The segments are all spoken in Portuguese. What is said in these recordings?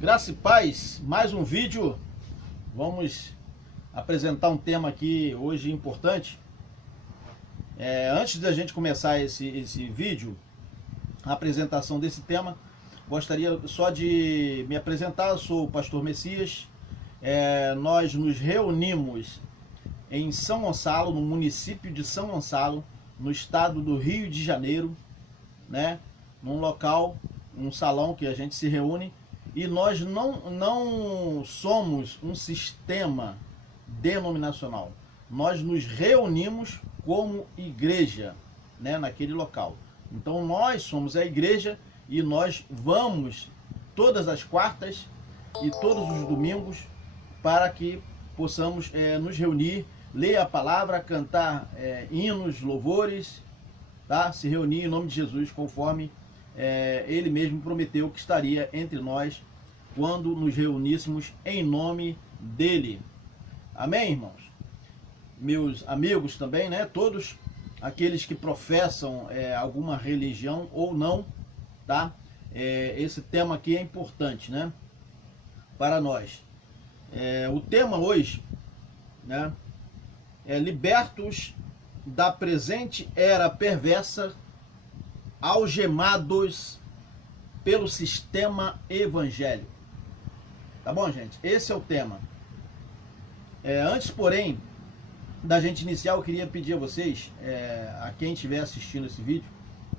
Graça e paz, mais um vídeo. Vamos apresentar um tema aqui hoje importante. Antes da gente começar esse vídeo, a apresentação desse tema, gostaria só de me apresentar. Eu sou o Pastor Messias. Nós nos reunimos em São Gonçalo, no município de São Gonçalo, no estado do Rio de Janeiro, né? Num local, um salão que a gente se reúne. E nós não somos um sistema denominacional. Nós nos reunimos como igreja, né, naquele local. Então nós somos a igreja e nós vamos todas as quartas e todos os domingos para que possamos nos reunir, ler a palavra, cantar hinos, louvores, tá? Se reunir em nome de Jesus, conforme ele mesmo prometeu que estaria entre nós quando nos reuníssemos em nome dele. Amém, irmãos? Meus amigos também, né? Todos aqueles que professam alguma religião ou não, tá? Esse tema aqui é importante, né? Para nós. O tema hoje, né? É libertos da presente era perversa, algemados pelo sistema evangélico. Tá bom, gente? Esse é o tema. Antes, porém, da gente iniciar, eu queria pedir a vocês, a quem estiver assistindo esse vídeo,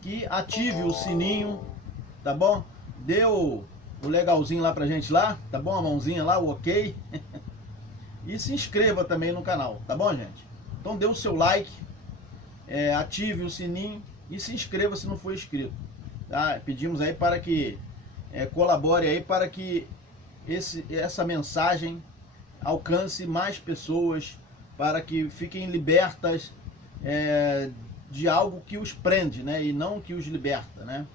que ative o sininho, tá bom? Dê o legalzinho lá pra gente lá, tá bom? A mãozinha lá, o ok. E se inscreva também no canal, tá bom, gente? Então dê o seu like, ative o sininho e se inscreva se não for inscrito. Tá? Pedimos aí para que colabore aí para que essa mensagem alcance mais pessoas, para que fiquem libertas de algo que os prende, né? E não que os liberta, né?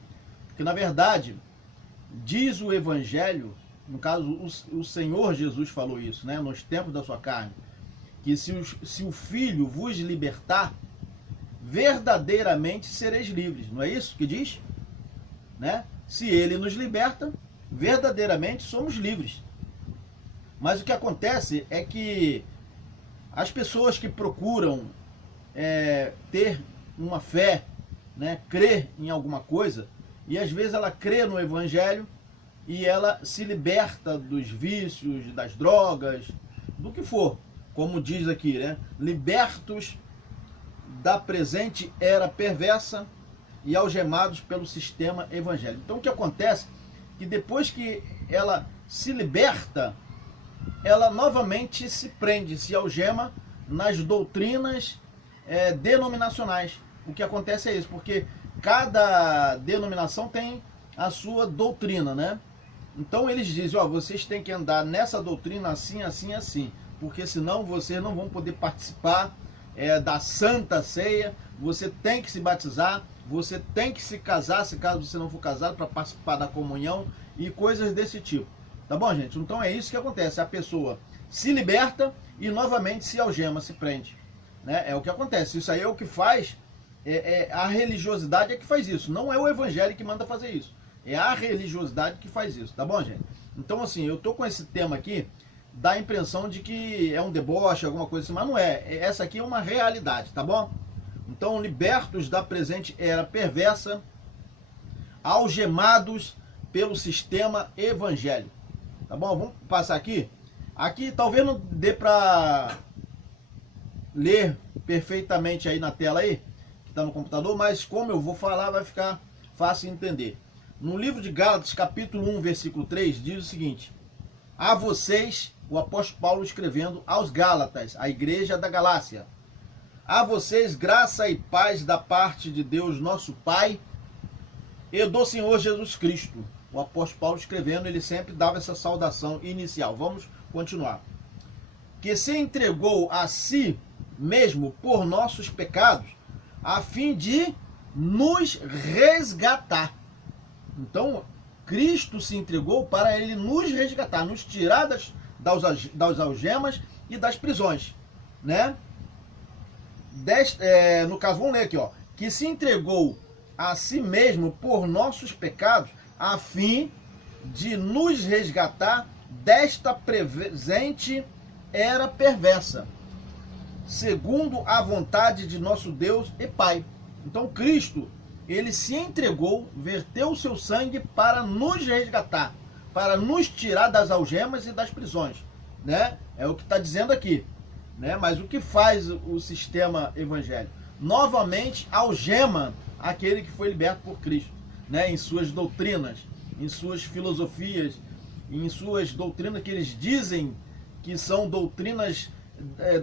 Porque na verdade, diz o Evangelho, no caso o Senhor Jesus falou isso, né? Nos tempos da sua carne, que se o Filho vos libertar, verdadeiramente sereis livres. Não é isso que diz? Né? Se ele nos liberta, verdadeiramente somos livres. Mas o que acontece é que as pessoas que procuram ter uma fé, né, crer em alguma coisa, e às vezes ela crê no Evangelho e ela se liberta dos vícios, das drogas, do que for, como diz aqui, né? Libertos da presente era perversa e algemados pelo sistema evangélico. Então o que acontece é que depois que ela se liberta, ela novamente se prende, se algema nas doutrinas denominacionais. O que acontece é isso, porque cada denominação tem a sua doutrina, né? Então eles dizem, vocês têm que andar nessa doutrina assim, assim, assim, porque senão vocês não vão poder participar da Santa Ceia, você tem que se batizar, você tem que se casar, se caso você não for casado, para participar da comunhão e coisas desse tipo. Tá bom, gente? Então é isso que acontece, a pessoa se liberta e novamente se algema, se prende. Né? É o que acontece, isso aí é o que faz, a religiosidade é que faz isso, não é o evangelho que manda fazer isso, é a religiosidade que faz isso, tá bom, gente? Então assim, eu tô com esse tema aqui, dá a impressão de que é um deboche, alguma coisa assim, mas não é. Essa aqui é uma realidade, tá bom? Então, libertos da presente era perversa, algemados pelo sistema evangélico. Tá bom? Vamos passar aqui. Aqui talvez não dê para ler perfeitamente aí na tela aí, que está no computador, mas como eu vou falar, vai ficar fácil de entender. No livro de Gálatas, capítulo 1, versículo 3, diz o seguinte: a vocês, o apóstolo Paulo escrevendo aos Gálatas, a igreja da Galácia, a vocês graça e paz da parte de Deus nosso Pai e do Senhor Jesus Cristo. O apóstolo Paulo escrevendo, ele sempre dava essa saudação inicial. Vamos continuar. Que se entregou a si mesmo por nossos pecados, a fim de nos resgatar. Então, Cristo se entregou para ele nos resgatar, nos tirar das algemas e das prisões, né? No caso, vamos ler aqui, que se entregou a si mesmo por nossos pecados, a fim de nos resgatar desta presente era perversa, segundo a vontade de nosso Deus e Pai. Então Cristo, ele se entregou, verteu o seu sangue para nos resgatar, para nos tirar das algemas e das prisões, né? É o que está dizendo aqui, né? Mas o que faz o sistema evangélico? Novamente algema aquele que foi liberto por Cristo, né? Em suas doutrinas, em suas filosofias, em suas doutrinas que eles dizem que são doutrinas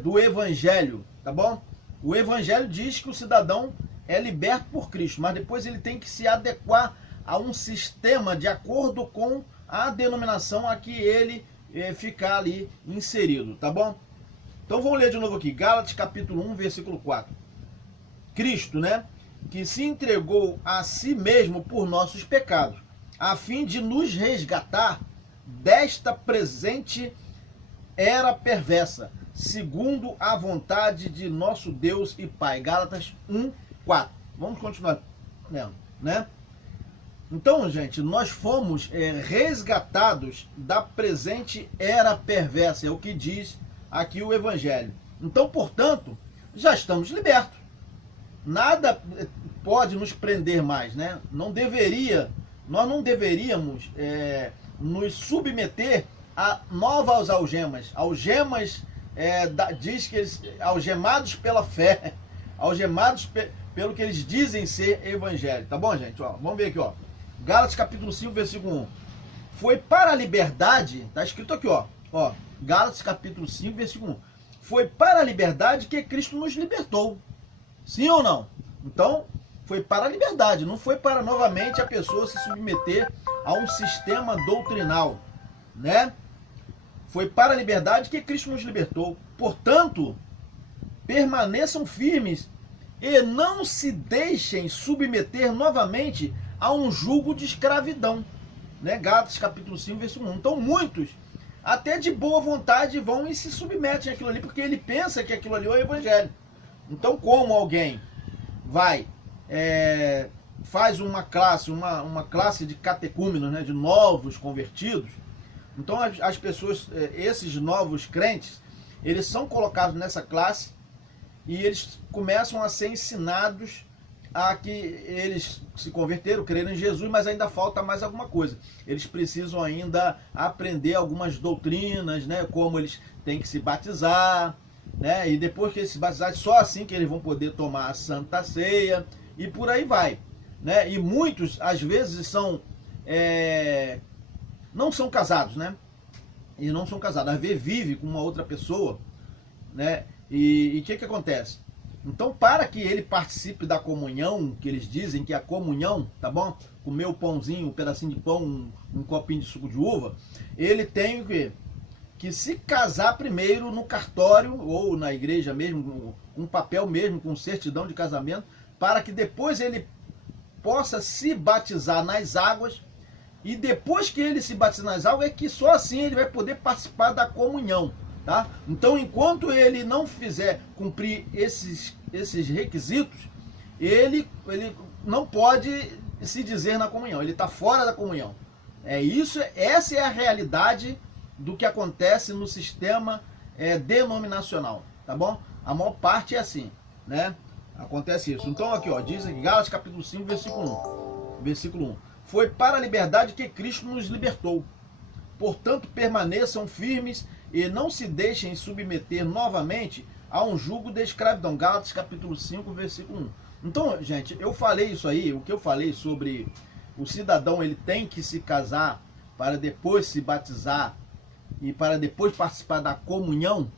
do evangelho, tá bom? O evangelho diz que o cidadão é liberto por Cristo, mas depois ele tem que se adequar a um sistema de acordo com a denominação a que ele ficar ali inserido, tá bom? Então vamos ler de novo aqui, Gálatas capítulo 1, versículo 4. Cristo, né, que se entregou a si mesmo por nossos pecados, a fim de nos resgatar desta presente era perversa, segundo a vontade de nosso Deus e Pai. Gálatas 1, 4. Vamos continuar lendo, né? Então, gente, nós fomos resgatados da presente era perversa, é o que diz aqui o Evangelho. Então, portanto, já estamos libertos. Nada pode nos prender mais, né? Nós não deveríamos nos submeter a novas algemas. Algemas, diz que eles, algemados pela fé, algemados pelo que eles dizem ser evangelho. Tá bom, gente? Ó, vamos ver aqui, ó. Gálatas capítulo 5, versículo 1. Foi para a liberdade, tá escrito aqui, ó. Gálatas capítulo 5, versículo 1. Foi para a liberdade que Cristo nos libertou. Sim ou não? Então, foi para a liberdade, não foi para novamente a pessoa se submeter a um sistema doutrinal, né? Foi para a liberdade que Cristo nos libertou. Portanto, permaneçam firmes e não se deixem submeter novamente a um jugo de escravidão, né? Gálatas capítulo 5, versículo 1. Então, muitos, até de boa vontade, vão e se submetem àquilo ali, porque ele pensa que aquilo ali é o evangelho. Então, como alguém vai, faz uma classe de catecúmenos, né, de novos convertidos, então as pessoas, esses novos crentes, eles são colocados nessa classe e eles começam a ser ensinados a que eles se converteram, creram em Jesus, mas ainda falta mais alguma coisa. Eles precisam ainda aprender algumas doutrinas, né, como eles têm que se batizar, né? E depois que eles se batizarem, só assim que eles vão poder tomar a Santa Ceia, e por aí vai, né? E muitos, às vezes, não são casados, né? E não são casados, às vezes vive com uma outra pessoa, né? E o que acontece? Então, para que ele participe da comunhão, que eles dizem que é a comunhão, tá bom? Comer o pãozinho, um pedacinho de pão, um copinho de suco de uva, ele tem que se casar primeiro no cartório ou na igreja mesmo, com papel mesmo, com certidão de casamento, para que depois ele possa se batizar nas águas, e depois que ele se batizar nas águas, é que só assim ele vai poder participar da comunhão, tá? Então, enquanto ele não fizer cumprir esses requisitos, ele não pode se dizer na comunhão, ele está fora da comunhão. Essa é a realidade do que acontece no sistema denominacional, tá bom? A maior parte é assim, né? Acontece isso. Então aqui, ó, diz aqui, Gálatas capítulo 5, versículo 1. Foi para a liberdade que Cristo nos libertou. Portanto, permaneçam firmes e não se deixem submeter novamente a um jugo de escravidão. Gálatas capítulo 5, versículo 1. Então, gente, eu falei isso aí, o que eu falei sobre o cidadão, ele tem que se casar para depois se batizar e para depois participar da comunhão.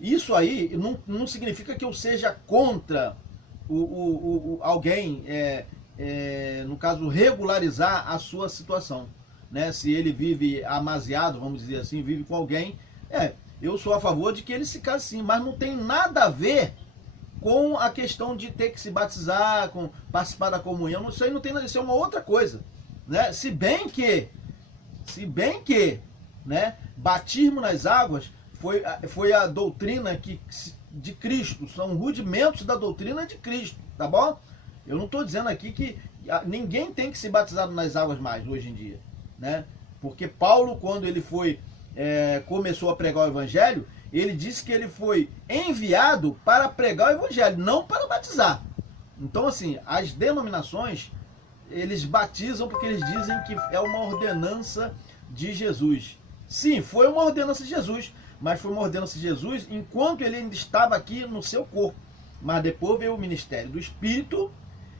Isso aí não significa que eu seja contra alguém, no caso, regularizar a sua situação, né? Se ele vive amaziado, vamos dizer assim, vive com alguém, eu sou a favor de que ele se case sim, mas não tem nada a ver com a questão de ter que se batizar, com participar da comunhão. Isso aí não tem nada, isso é uma outra coisa, né? Se bem que, né, batismo nas águas foi a doutrina de Cristo, são rudimentos da doutrina de Cristo, tá bom? Eu não estou dizendo aqui que ninguém tem que se batizar nas águas mais hoje em dia, né? Porque Paulo, quando ele começou a pregar o evangelho, ele disse que ele foi enviado para pregar o evangelho, não para batizar. Então, assim, as denominações, eles batizam porque eles dizem que é uma ordenança de Jesus. Sim, foi uma ordenança de Jesus, mas foi uma ordenança de Jesus enquanto ele ainda estava aqui no seu corpo. Mas depois veio o ministério do Espírito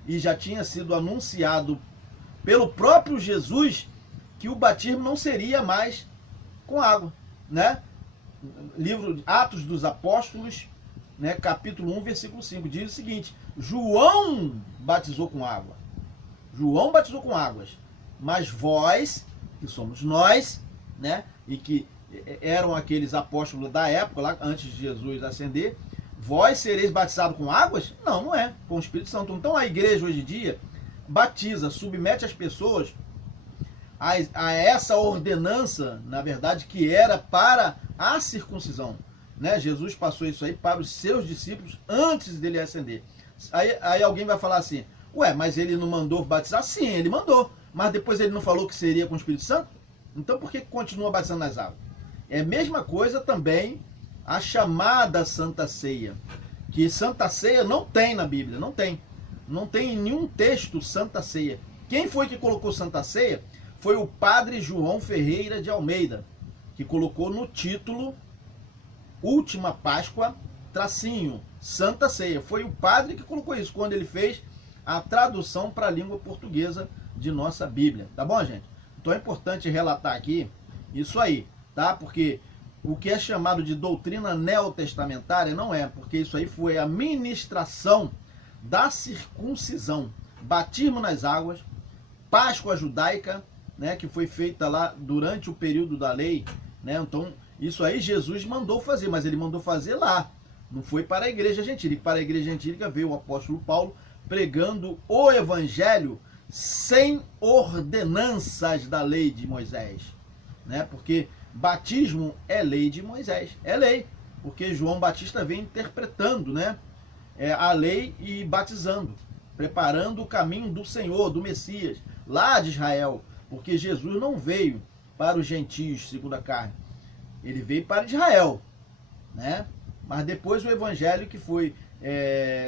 e já tinha sido anunciado pelo próprio Jesus que o batismo não seria mais com água, né? Livro Atos dos Apóstolos, né, capítulo 1, versículo 5, diz o seguinte: João batizou com água. João batizou com águas, mas vós, que somos nós, né, e que eram aqueles apóstolos da época, lá antes de Jesus ascender, vós sereis batizados com águas? Não, não é, com o Espírito Santo. Então a igreja hoje em dia batiza, submete as pessoas a essa ordenança, na verdade, que era para a circuncisão, né? Jesus passou isso aí para os seus discípulos antes dele ascender. Aí alguém vai falar assim: ué, mas ele não mandou batizar? Sim, ele mandou, mas depois ele não falou que seria com o Espírito Santo? Então por que continua batizando nas águas? É a mesma coisa também a chamada Santa Ceia, que Santa Ceia não tem na Bíblia, não tem em nenhum texto Santa Ceia. Quem foi que colocou Santa Ceia? Foi o padre João Ferreira de Almeida, que colocou no título Última Páscoa, tracinho, Santa Ceia. Foi o padre que colocou isso, quando ele fez a tradução para a língua portuguesa de nossa Bíblia. Tá bom, gente? Então é importante relatar aqui isso aí, tá? Porque o que é chamado de doutrina neotestamentária não é, porque isso aí foi a ministração da circuncisão, batismo nas águas, Páscoa judaica, né, que foi feita lá durante o período da lei, né? Então isso aí Jesus mandou fazer, mas ele mandou fazer lá, não foi para a igreja gentílica. Para a igreja gentílica veio o apóstolo Paulo pregando o evangelho sem ordenanças da lei de Moisés, né? Porque batismo é lei de Moisés, é lei, porque João Batista vem interpretando, né, a lei e batizando, preparando o caminho do Senhor, do Messias, lá de Israel, porque Jesus não veio para os gentios segundo a carne, ele veio para Israel, né? Mas depois o evangelho que foi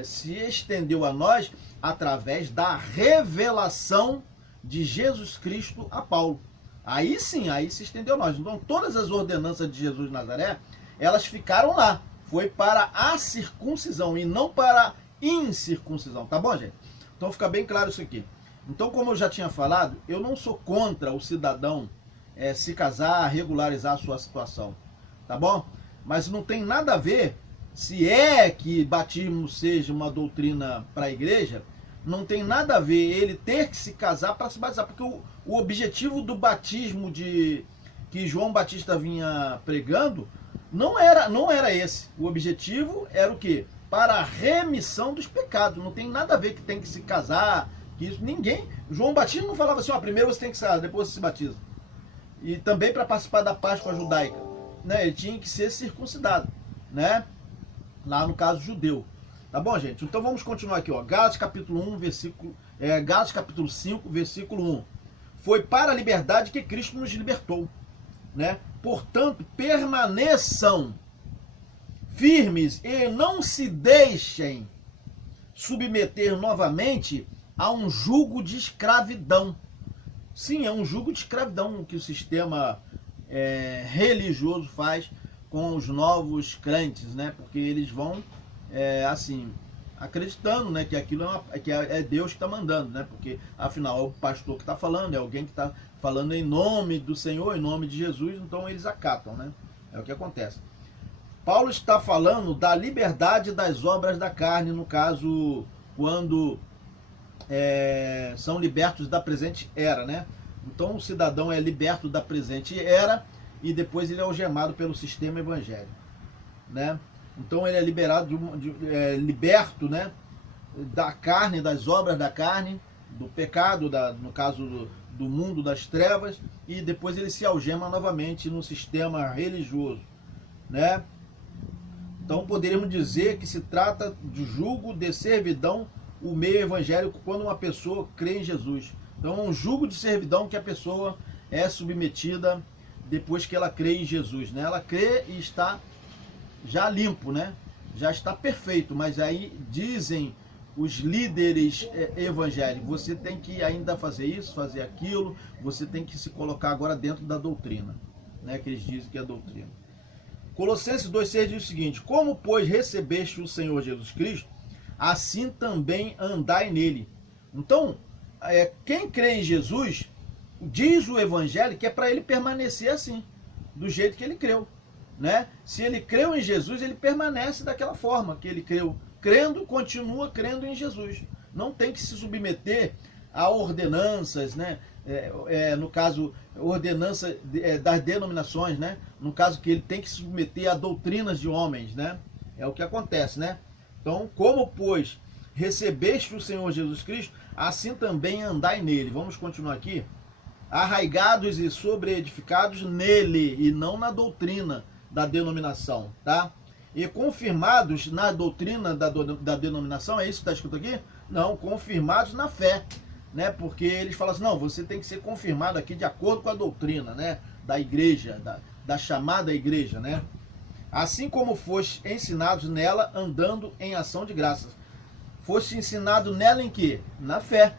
se estendeu a nós através da revelação de Jesus Cristo a Paulo. Aí sim, aí se estendeu a nós. Então todas as ordenanças de Jesus de Nazaré, elas ficaram lá. Foi para a circuncisão e não para a incircuncisão. Tá bom, gente? Então fica bem claro isso aqui. Então, como eu já tinha falado, eu não sou contra o cidadão se casar, regularizar a sua situação. Tá bom? Mas não tem nada a ver, se é que batismo seja uma doutrina para a igreja, não tem nada a ver ele ter que se casar para se batizar. Porque o objetivo do batismo que João Batista vinha pregando não era esse. O objetivo era o quê? Para a remissão dos pecados. Não tem nada a ver que tem que se casar, que isso, ninguém. João Batista não falava assim: ó, primeiro você tem que se casar, depois você se batiza. E também para participar da Páscoa judaica, né, ele tinha que ser circuncidado, né? Lá no caso judeu. Tá bom, gente? Então vamos continuar aqui, ó. Gálatas capítulo 1, Gálatas capítulo 5, versículo 1. Foi para a liberdade que Cristo nos libertou, né? Portanto, permaneçam firmes e não se deixem submeter novamente a um jugo de escravidão. Sim, é um jugo de escravidão que o sistema religioso faz com os novos crentes, né? Porque eles vão, assim, acreditando, né, que aquilo é Deus que está mandando, né? Porque afinal é o pastor que está falando, é alguém que está falando em nome do Senhor, em nome de Jesus, então eles acatam, né? É o que acontece. Paulo está falando da liberdade das obras da carne, no caso, quando são libertos da presente era, né? Então o cidadão é liberto da presente era e depois ele é algemado pelo sistema evangélico, né? Então ele é liberado liberto, né, da carne, das obras da carne, do pecado, no caso do mundo das trevas, e depois ele se algema novamente no sistema religioso, né? Então poderíamos dizer que se trata de jugo de servidão, o meio evangélico, quando uma pessoa crê em Jesus. Então é um jugo de servidão que a pessoa é submetida depois que ela crê em Jesus, né? Ela crê e está já limpo, né? Já está perfeito, mas aí dizem os líderes evangélicos, você tem que ainda fazer isso, fazer aquilo, você tem que se colocar agora dentro da doutrina, né? Que eles dizem que é doutrina. Colossenses 2,6 diz o seguinte: como, pois, recebeste o Senhor Jesus Cristo, assim também andai nele. Então, quem crê em Jesus, diz o Evangelho que é para ele permanecer assim, do jeito que ele creu, né? Se ele creu em Jesus, ele permanece daquela forma que ele creu. Crendo, continua crendo em Jesus. Não tem que se submeter a ordenanças, né? No caso, ordenança das denominações, né? No caso que ele tem que se submeter a doutrinas de homens, né? É o que acontece, né? Então, como, pois, recebeste o Senhor Jesus Cristo, assim também andai nele. Vamos continuar aqui. Arraigados e sobreedificados nele, e não na doutrina da denominação, tá? E confirmados na doutrina da denominação, é isso que está escrito aqui? Não, confirmados na fé, né? Porque eles falam assim, não, você tem que ser confirmado aqui de acordo com a doutrina, né? Da igreja, da chamada igreja, né? Assim como foste ensinados nela, andando em ação de graças. Foste ensinado nela em quê? Na fé.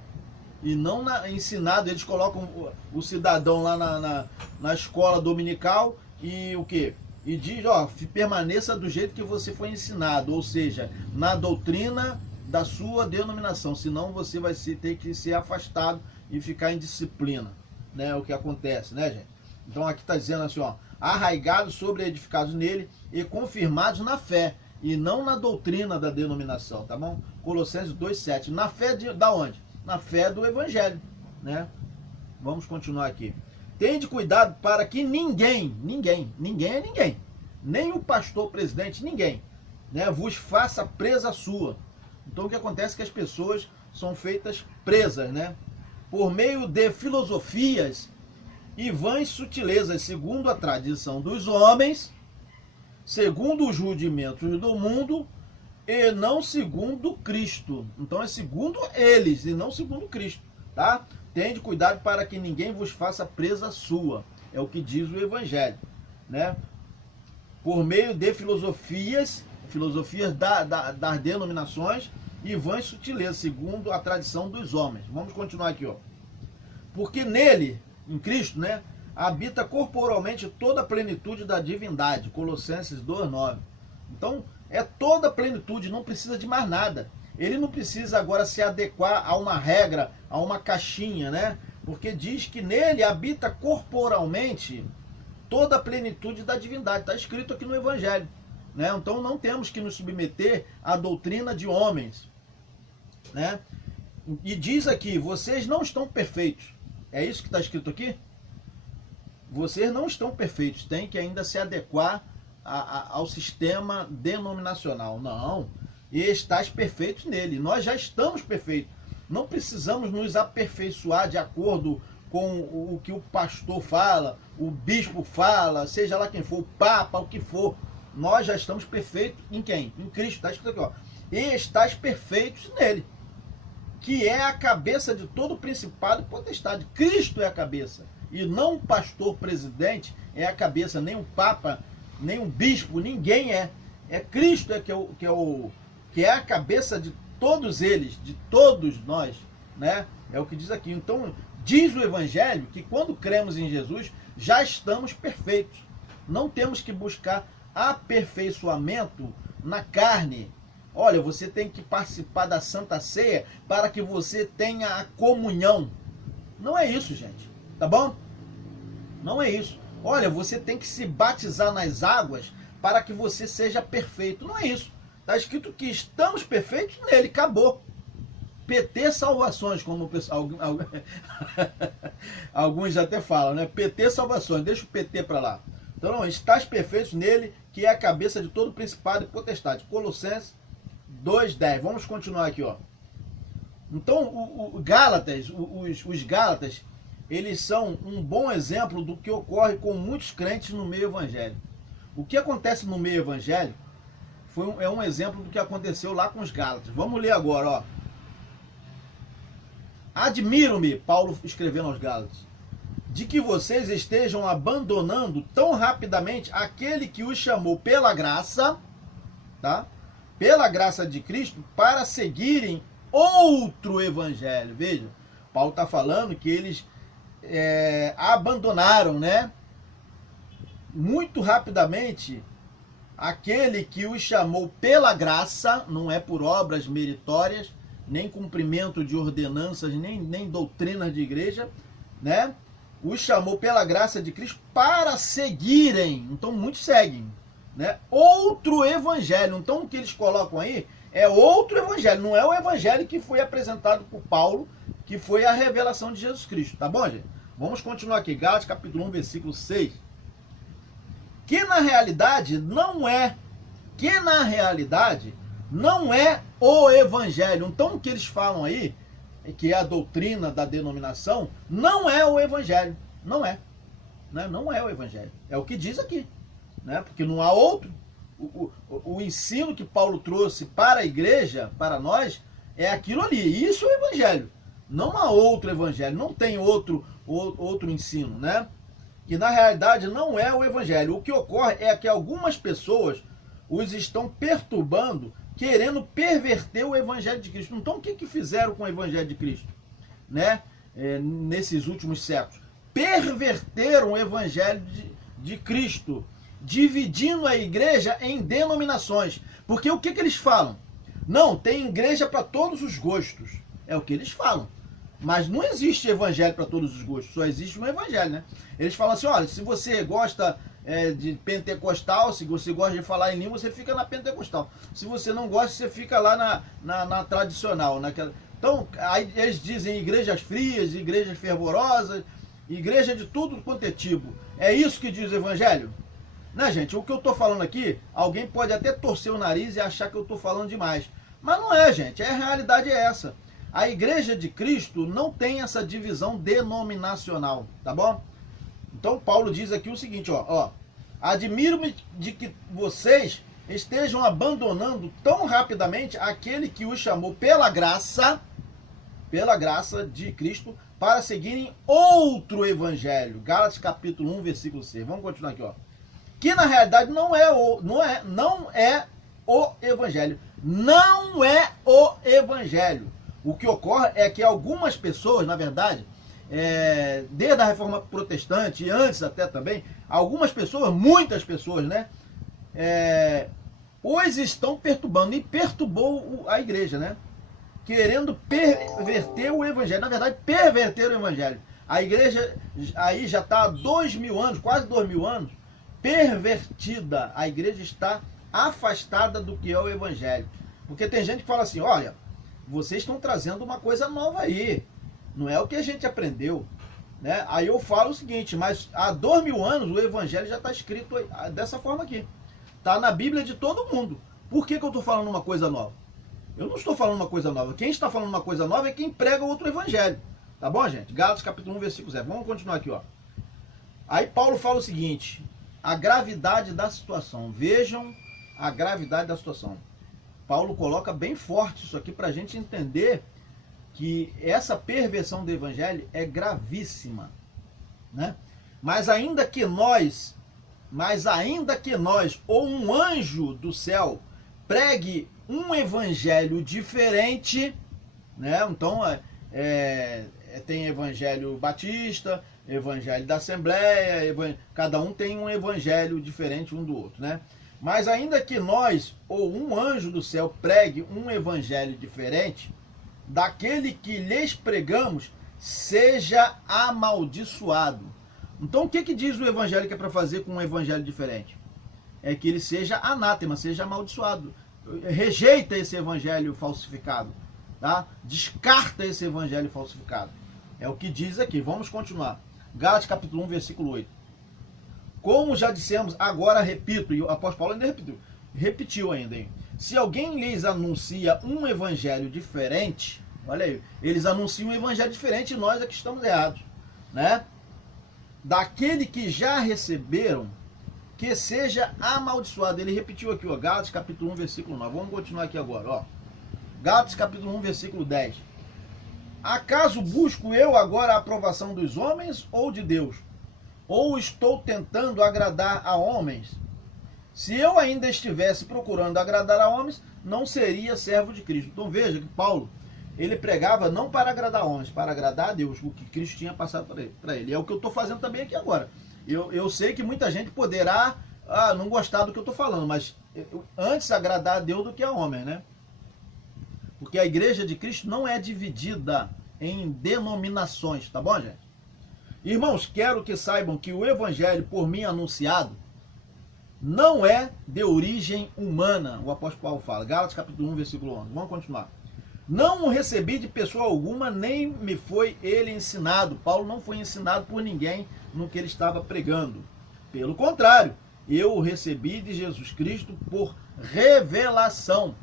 E não ensinado, eles colocam o cidadão lá na escola dominical e o quê? E diz, ó, permaneça do jeito que você foi ensinado, ou seja, na doutrina da sua denominação, senão você vai ter que ser afastado e ficar em disciplina, né? O que acontece, né, gente? Então aqui está dizendo assim, ó, arraigados, sobreedificados nele e confirmados na fé, e não na doutrina da denominação, tá bom? Colossenses 2,7. Na fé da onde? Na fé do Evangelho, né? Vamos continuar aqui. Tende cuidado para que ninguém é ninguém, nem o pastor presidente, ninguém, né, vos faça presa sua. Então o que acontece é que as pessoas são feitas presas, né? Por meio de filosofias e vãs sutilezas, segundo a tradição dos homens, segundo os rudimentos do mundo, e não segundo Cristo. Então é segundo eles e não segundo Cristo, tá? Tende cuidado para que ninguém vos faça presa sua. É o que diz o Evangelho, né? Por meio de filosofias das denominações e vãs sutilezas, segundo a tradição dos homens. Vamos continuar aqui, ó. Porque nele, em Cristo, né, habita corporalmente toda a plenitude da divindade. Colossenses 2,9. Então, é toda a plenitude, não precisa de mais nada. Ele não precisa agora se adequar a uma regra, a uma caixinha, né? Porque diz que nele habita corporalmente toda a plenitude da divindade. Está escrito aqui no Evangelho, né? Então não temos que nos submeter à doutrina de homens, né? E diz aqui, vocês não estão perfeitos. É isso que está escrito aqui? Vocês não estão perfeitos, tem que ainda se adequar ao sistema denominacional. Não. E estás perfeitos nele. Nós já estamos perfeitos. Não precisamos nos aperfeiçoar de acordo com o que o pastor fala, o bispo fala, seja lá quem for, o papa, o que for. Nós já estamos perfeitos em quem? Em Cristo. Está escrito aqui, ó. E estás perfeitos nele, que é a cabeça de todo principado e potestade. Cristo é a cabeça. E não o pastor presidente é a cabeça, nem o papa, nem um bispo, ninguém é. É Cristo que é a cabeça de todos eles, de todos nós, né? É o que diz aqui. Então, diz o Evangelho que quando cremos em Jesus, já estamos perfeitos. Não temos que buscar aperfeiçoamento na carne. Olha, você tem que participar da Santa Ceia para que você tenha a comunhão. Não é isso, gente. Tá bom? Não é isso. Olha, você tem que se batizar nas águas para que você seja perfeito. Não é isso. Está escrito que estamos perfeitos nele. Acabou. PT Salvações, como o pessoal, alguns até falam, né? PT Salvações. Deixa o PT para lá. Então, não, estás perfeitos nele, que é a cabeça de todo principado e potestade. Colossenses 2,10. Vamos continuar aqui, ó. Então, os Gálatas, eles são um bom exemplo do que ocorre com muitos crentes no meio evangélico. O que acontece no meio evangélico é um exemplo do que aconteceu lá com os Gálatas. Vamos ler agora, ó. Admiro-me, Paulo escrevendo aos Gálatas, de que vocês estejam abandonando tão rapidamente aquele que os chamou pela graça, tá? Pela graça de Cristo, para seguirem outro evangelho. Veja, Paulo está falando que eles abandonaram, né? Muito rapidamente aquele que os chamou pela graça, não é por obras meritórias, nem cumprimento de ordenanças, nem doutrinas de igreja, né? Os chamou pela graça de Cristo para seguirem. Então muitos seguem, né? Outro evangelho. Então o que eles colocam aí é outro evangelho, não é o evangelho que foi apresentado por Paulo, que foi a revelação de Jesus Cristo, tá bom, gente? Vamos continuar aqui, Gálatas capítulo 1, versículo 6. Que na realidade não é o evangelho. Então o que eles falam aí, que é a doutrina da denominação, não é o evangelho. Não é. Né? Não é o evangelho. É o que diz aqui. Né? Porque não há outro. O ensino que Paulo trouxe para a igreja, para nós, é aquilo ali. Isso é o evangelho. Não há outro evangelho. Não tem outro ensino, né? Que na realidade não é o evangelho. O que ocorre é que algumas pessoas os estão perturbando, querendo perverter o evangelho de Cristo. Então o que fizeram com o evangelho de Cristo, né? Nesses últimos séculos? Perverteram o evangelho de Cristo, dividindo a igreja em denominações. Porque o que eles falam? Não, tem igreja para todos os gostos. É o que eles falam. Mas não existe evangelho para todos os gostos, só existe um evangelho, né? Eles falam assim, olha, se você gosta de pentecostal, se você gosta de falar em língua, você fica na pentecostal. Se você não gosta, você fica lá na tradicional. Naquela... Então, aí eles dizem igrejas frias, igrejas fervorosas, igreja de tudo quanto é tipo. É isso que diz o evangelho? Né, gente? O que eu estou falando aqui, alguém pode até torcer o nariz e achar que eu estou falando demais. Mas não é, gente. A realidade é essa. A igreja de Cristo não tem essa divisão denominacional, tá bom? Então Paulo diz aqui o seguinte, ó, admiro-me de que vocês estejam abandonando tão rapidamente aquele que os chamou pela graça de Cristo, para seguirem outro evangelho. Gálatas capítulo 1, versículo 6. Vamos continuar aqui, ó. Que na realidade não é o evangelho. Não é o evangelho. O que ocorre é que algumas pessoas, na verdade, desde a reforma protestante e antes até também, algumas pessoas, muitas pessoas, né, os estão perturbando, e perturbou a igreja, né, querendo perverter o evangelho. Na verdade, perverter o evangelho. A igreja aí já está há 2000 anos, quase 2000 anos, pervertida. A igreja está afastada do que é o evangelho. Porque tem gente que fala assim, olha, vocês estão trazendo uma coisa nova aí. Não é o que a gente aprendeu. Né? Aí eu falo o seguinte, mas há 2000 anos o evangelho já está escrito dessa forma aqui. Está na Bíblia de todo mundo. Por que eu estou falando uma coisa nova? Eu não estou falando uma coisa nova. Quem está falando uma coisa nova é quem prega outro evangelho. Tá bom, gente? Gálatas capítulo 1, versículo 0. Vamos continuar aqui, ó. Aí Paulo fala o seguinte, a gravidade da situação. Vejam a gravidade da situação. Paulo coloca bem forte isso aqui para a gente entender que essa perversão do evangelho é gravíssima, né? Mas ainda que nós, ou um anjo do céu, pregue um evangelho diferente, né? Então, tem evangelho batista, evangelho da Assembleia, cada um tem um evangelho diferente um do outro, né? Mas ainda que nós, ou um anjo do céu, pregue um evangelho diferente, daquele que lhes pregamos, seja amaldiçoado. Então o que diz o evangelho que é para fazer com um evangelho diferente? É que ele seja anátema, seja amaldiçoado. Rejeita esse evangelho falsificado, tá? Descarta esse evangelho falsificado. É o que diz aqui. Vamos continuar. Gálatas capítulo 1, versículo 8. Como já dissemos, agora repito, e o apóstolo Paulo ainda repetiu ainda, hein? Se alguém lhes anuncia um evangelho diferente, olha aí, eles anunciam um evangelho diferente e nós é que estamos errados, né? Daquele que já receberam, que seja amaldiçoado. Ele repetiu aqui, ó, Gálatas capítulo 1, versículo 9. Vamos continuar aqui agora, ó. Gálatas capítulo 1, versículo 10. Acaso busco eu agora a aprovação dos homens ou de Deus? Ou estou tentando agradar a homens? Se eu ainda estivesse procurando agradar a homens, não seria servo de Cristo. Então veja que Paulo, ele pregava não para agradar homens, para agradar a Deus, o que Cristo tinha passado para ele. É o que eu estou fazendo também aqui agora. Eu sei que muita gente poderá não gostar do que eu estou falando, mas antes agradar a Deus do que a homem, né? Porque a igreja de Cristo não é dividida em denominações, tá bom, gente? Irmãos, quero que saibam que o evangelho por mim anunciado não é de origem humana, o apóstolo Paulo fala, Gálatas capítulo 1, versículo 11. Vamos continuar. Não o recebi de pessoa alguma, nem me foi ele ensinado. Paulo não foi ensinado por ninguém no que ele estava pregando. Pelo contrário, eu o recebi de Jesus Cristo por revelação.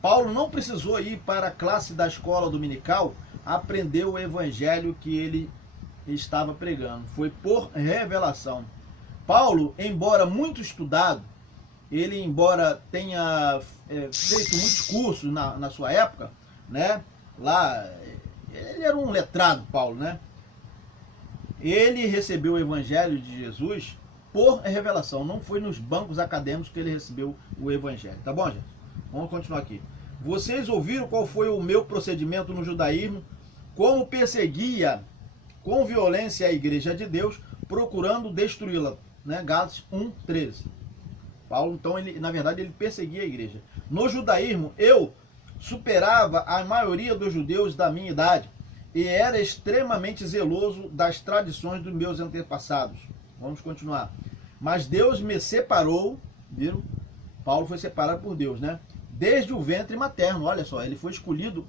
Paulo não precisou ir para a classe da escola dominical aprender o evangelho que ele estava pregando. Foi por revelação. Paulo, embora muito estudado, ele embora tenha feito muitos cursos na sua época, né? Lá, ele era um letrado, Paulo, né? Ele recebeu o evangelho de Jesus por revelação. Não foi nos bancos acadêmicos que ele recebeu o evangelho. Tá bom, gente? Vamos continuar aqui. Vocês ouviram qual foi o meu procedimento no judaísmo? Como perseguia com violência a igreja de Deus, procurando destruí-la. Né? Gálatas 1:13. Paulo, então, na verdade, ele perseguia a igreja. No judaísmo, eu superava a maioria dos judeus da minha idade e era extremamente zeloso das tradições dos meus antepassados. Vamos continuar. Mas Deus me separou, viram? Paulo foi separado por Deus, né? Desde o ventre materno, olha só, ele foi escolhido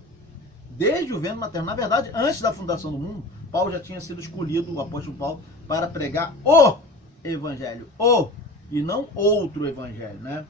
desde o ventre materno. Na verdade, antes da fundação do mundo, Paulo já tinha sido escolhido, o apóstolo Paulo, para pregar o evangelho, e não outro evangelho, né?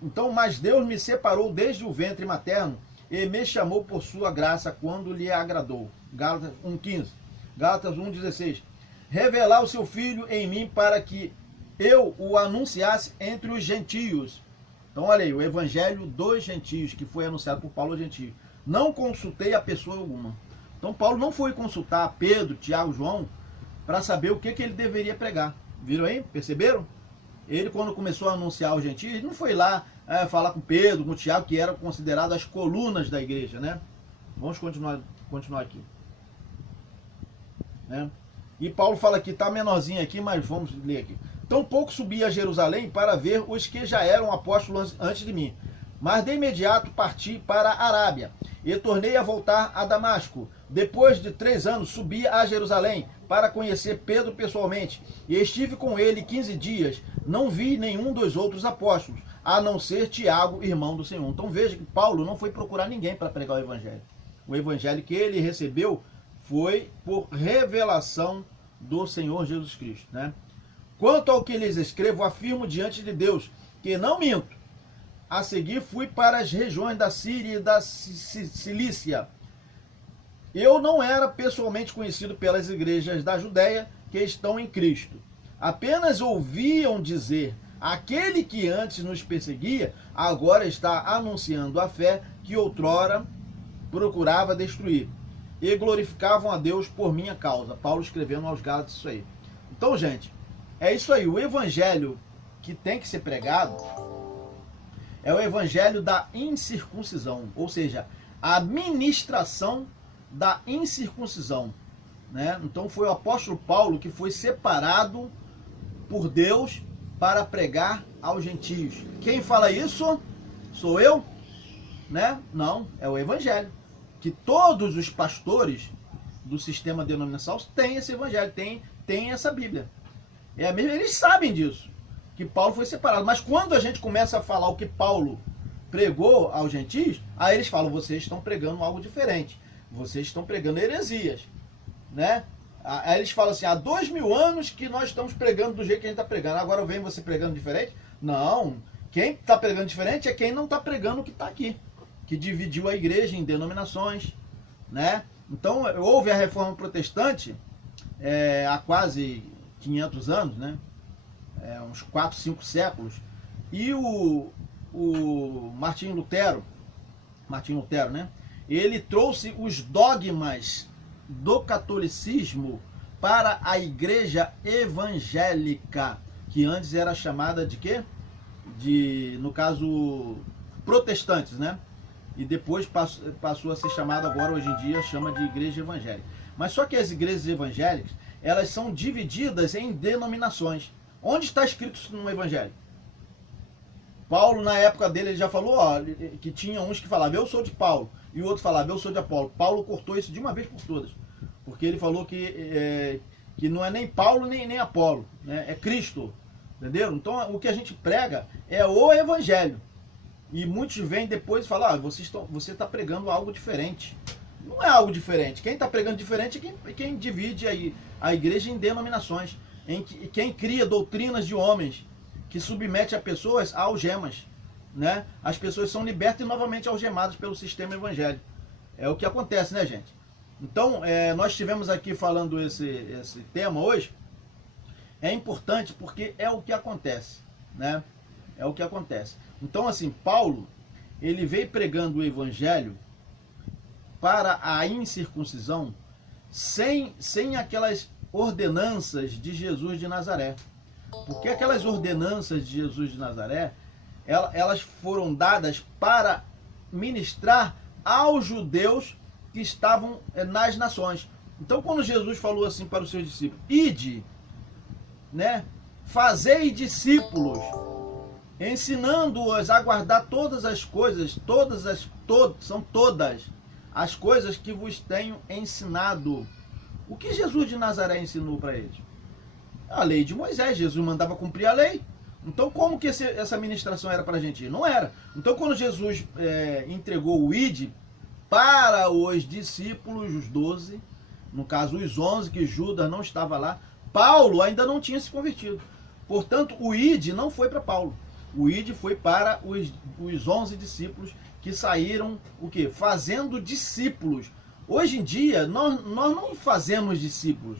Então, mas Deus me separou desde o ventre materno e me chamou por sua graça quando lhe agradou. Gálatas 1:15. Gálatas 1:16. Revelar o seu filho em mim para que eu o anunciasse entre os gentios. Então, olha aí, o evangelho dos gentios, que foi anunciado por Paulo aos gentios. Não consultei a pessoa alguma. Então, Paulo não foi consultar Pedro, Tiago, João, para saber o que ele deveria pregar. Viram aí? Perceberam? Ele, quando começou a anunciar aos gentios, ele não foi lá falar com Pedro, com Tiago, que eram considerados as colunas da igreja, né? Vamos continuar aqui. Né? E Paulo fala aqui, tá menorzinho aqui, mas vamos ler aqui. Tão pouco subi a Jerusalém para ver os que já eram apóstolos antes de mim. Mas de imediato parti para a Arábia e tornei a voltar a Damasco. Depois de 3 anos subi a Jerusalém para conhecer Pedro pessoalmente e estive com ele 15 dias. Não vi nenhum dos outros apóstolos, a não ser Tiago, irmão do Senhor. Então veja que Paulo não foi procurar ninguém para pregar o evangelho. O evangelho que ele recebeu foi por revelação do Senhor Jesus Cristo, né? Quanto ao que lhes escrevo, afirmo diante de Deus que não minto. A seguir fui para as regiões da Síria e da Cilícia. Eu não era pessoalmente conhecido pelas igrejas da Judéia que estão em Cristo. Apenas ouviam dizer, aquele que antes nos perseguia, agora está anunciando a fé que outrora procurava destruir. E glorificavam a Deus por minha causa. Paulo escrevendo aos Gálatas isso aí. Então, gente, é isso aí. O evangelho que tem que ser pregado é o evangelho da incircuncisão, ou seja, a ministração da incircuncisão, né? Então foi o apóstolo Paulo que foi separado por Deus para pregar aos gentios. Quem fala isso? Sou eu? Né? Não, é o evangelho. Que todos os pastores do sistema denominacional têm esse evangelho, têm essa Bíblia. Eles sabem disso, que Paulo foi separado. Mas quando a gente começa a falar o que Paulo pregou aos gentios, aí eles falam, vocês estão pregando algo diferente. Vocês estão pregando heresias, né? Aí eles falam assim, há 2000 anos que nós estamos pregando do jeito que a gente está pregando. Agora vem você pregando diferente? Não. Quem está pregando diferente é quem não está pregando o que está aqui. Que dividiu a igreja em denominações, né? Então, houve a reforma protestante há quase 500 anos, né? Uns 4, 5 séculos. E o Martinho Lutero, né? ele trouxe os dogmas do catolicismo para a igreja evangélica, que antes era chamada de quê? No caso, protestantes, né? E depois passou a ser chamada, agora hoje em dia chama de igreja evangélica. Mas só que as igrejas evangélicas, elas são divididas em denominações. Onde está escrito isso no evangelho? Paulo, na época dele, ele já falou, ó, que tinha uns que falavam, eu sou de Paulo, e o outro falava, eu sou de Apolo. Paulo cortou isso de uma vez por todas, porque ele falou que não é nem Paulo nem Apolo, né? É Cristo, entendeu? Então o que a gente prega é o evangelho. E muitos vêm depois e falam, você está pregando algo diferente. Não é algo diferente. Quem está pregando diferente é quem divide a igreja em denominações, quem cria doutrinas de homens, que submete a pessoas a algemas, né? As pessoas são libertas e novamente algemadas pelo sistema evangélico. É o que acontece, né, gente? Então, nós estivemos aqui falando esse tema hoje. É importante porque é o que acontece, né? É o que acontece. Então, assim, Paulo, ele veio pregando o evangelho para a incircuncisão sem aquelas ordenanças de Jesus de Nazaré. Porque aquelas ordenanças de Jesus de Nazaré, elas foram dadas para ministrar aos judeus que estavam nas nações. Então, quando Jesus falou assim para os seus discípulos, ide, né, fazei discípulos, ensinando-os a guardar todas as coisas, são todas as coisas que vos tenho ensinado. O que Jesus de Nazaré ensinou para eles? A lei de Moisés. Jesus mandava cumprir a lei. Então, como que essa ministração era para a gente? Não era. Então, quando Jesus entregou o ide para os discípulos, os 12, no caso os 11, que Judas não estava lá, Paulo ainda não tinha se convertido. Portanto, o ide não foi para Paulo. O ide foi para os 11 discípulos que saíram, o quê? Fazendo discípulos. Hoje em dia, nós não fazemos discípulos,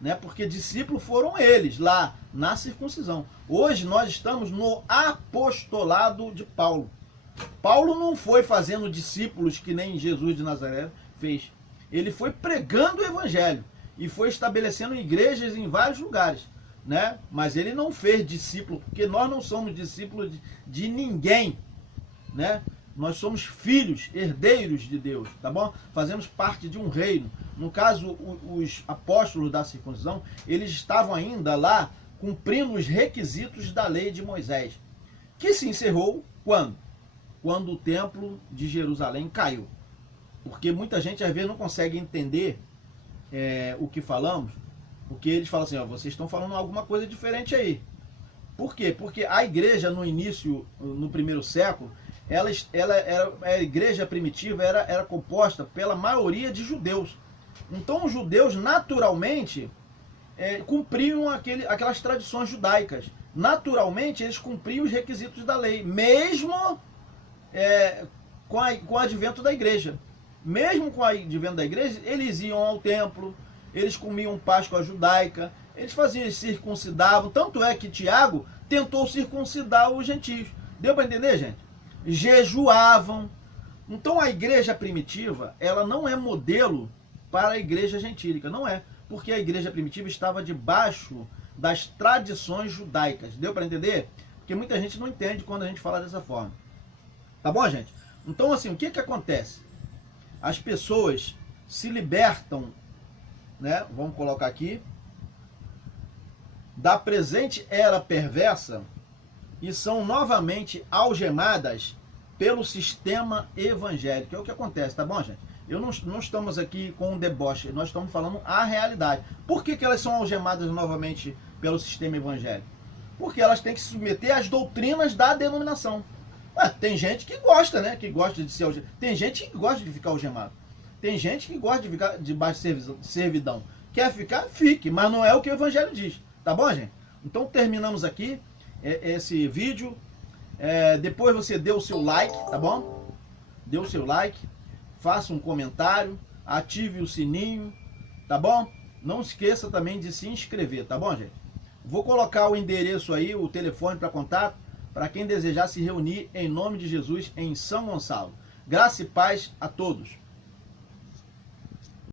né? Porque discípulos foram eles lá na circuncisão. Hoje nós estamos no apostolado de Paulo. Paulo não foi fazendo discípulos que nem Jesus de Nazaré fez. Ele foi pregando o evangelho e foi estabelecendo igrejas em vários lugares, né? Mas ele não fez discípulo, porque nós não somos discípulos de ninguém, né? Nós somos filhos, herdeiros de Deus, tá bom? Fazemos parte de um reino. No caso, os apóstolos da circuncisão, eles estavam ainda lá cumprindo os requisitos da lei de Moisés, que se encerrou quando? Quando o templo de Jerusalém caiu. Porque muita gente às vezes não consegue entender o que falamos, porque eles falam assim, ó, vocês estão falando alguma coisa diferente aí. Por quê? Porque a igreja no início, no primeiro século, a igreja primitiva era composta pela maioria de judeus. Então os judeus naturalmente cumpriam aquelas tradições judaicas. Naturalmente eles cumpriam os requisitos da lei, mesmo com o advento da igreja. Mesmo com o advento da igreja, eles iam ao templo, eles comiam Páscoa judaica, eles circuncidavam. Tanto é que Tiago tentou circuncidar os gentios. Deu para entender, gente? Jejuavam. Então a igreja primitiva, ela não é modelo para a igreja gentílica, não é, porque a igreja primitiva estava debaixo das tradições judaicas. Deu para entender? Porque muita gente não entende quando a gente fala dessa forma. Tá bom, gente? Então, assim, o que acontece? As pessoas se libertam, né? Vamos colocar aqui, da presente era perversa e são novamente algemadas pelo sistema evangélico. É o que acontece, tá bom, gente? Não estamos aqui com um deboche, nós estamos falando a realidade. Por que elas são algemadas novamente pelo sistema evangélico? Porque elas têm que se submeter às doutrinas da denominação. Tem gente que gosta, né? Que gosta de ser algemado. Tem gente que gosta de ficar algemado. Tem gente que gosta de ficar debaixo de servidão. Quer ficar? Fique, mas não é o que o evangelho diz. Tá bom, gente? Então terminamos aqui esse vídeo. Depois você dê o seu like, tá bom? Dê o seu like, faça um comentário, ative o sininho, tá bom? Não esqueça também de se inscrever, tá bom, gente? Vou colocar o endereço aí, o telefone para contato, para quem desejar se reunir em nome de Jesus em São Gonçalo. Graça e paz a todos.